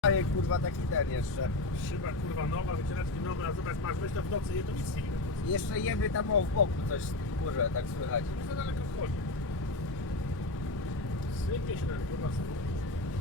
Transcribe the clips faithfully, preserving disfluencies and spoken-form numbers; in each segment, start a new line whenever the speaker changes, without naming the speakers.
Ej, kurwa, taki ten jeszcze.
Szyba kurwa nowa, wycieraczki nowe, a zobacz, masz weź to w nocy, je to nic nie widać.
Jeszcze jeby tam o, w boku coś w górze, tak słychać.
Nie za daleko wchodzi. Sypie się na kurwa samochód.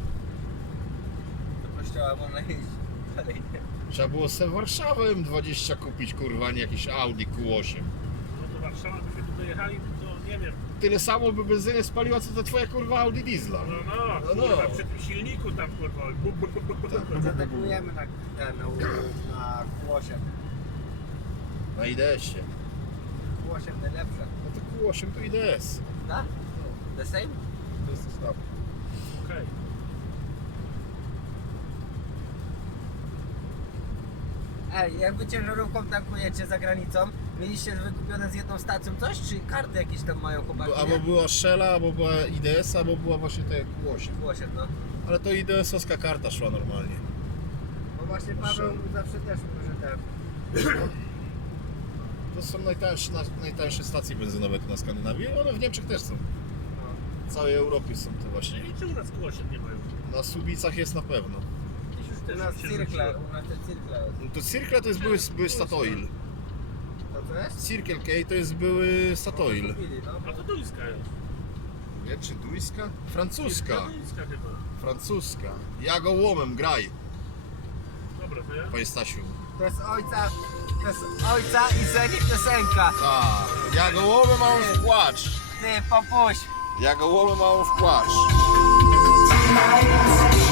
Do kościoła można jeździć, ale nie.
Trzeba było sobie Warszawę M dwadzieścia kupić, kurwa, a nie jakiś Audi Q osiem.
No to Warszawa, byśmy tu dojechali, to nie wiem.
Tyle samo by benzynę spaliła, co ta twoja kurwa Audi Diesla.
No no,
No, no.
kurwa, przy tym silniku tam kurwa. Bu, bu, bu, bu, bu, bu.
Zatakujemy na, na, na, na Q osiem.
Na I D S-ie.
Q osiem najlepsze.
No to Q osiem to I D S.
Tak? The same?
To jest to samo.
Okej.
Ej, jak wy ciężarówką tankujecie za granicą, mieliście wykupione z jedną stacją coś, czy karty jakieś tam mają chłopaki?
Albo była Shella, albo była I D S, albo była właśnie ta Q osiem.
Q osiem, no.
Ale to I D S-owska karta szła normalnie.
Bo właśnie Paweł zawsze też mówi, że ten...
To są najtańsze, najtańsze stacje benzynowe tu na Skandynawii, one w Niemczech też są.
No.
W całej Europie są te właśnie.
I czy u nas Q osiem nie mają?
Na Subicach jest na pewno.
Jakieś już
U
też
nas
się
Circle,
rzuciło.
u nas ten Circle jest.
No to Circle to jest były, były Statoil.
To co jest?
Circle K to jest były Statoil.
Kupili, no.
A to duńska jest.
Nie, czy duńska? Francuska.
Duńska chyba.
Francuska. Ja go łomem, graj.
Dobra, to ja?
Panie Stasiu.
To jest ojca, to jest ojca i syni piosenka.
Tak. Ja go łomem, a on w płacz.
Ty, popuś.
Ja go łomem, a on w płacz.
Tonight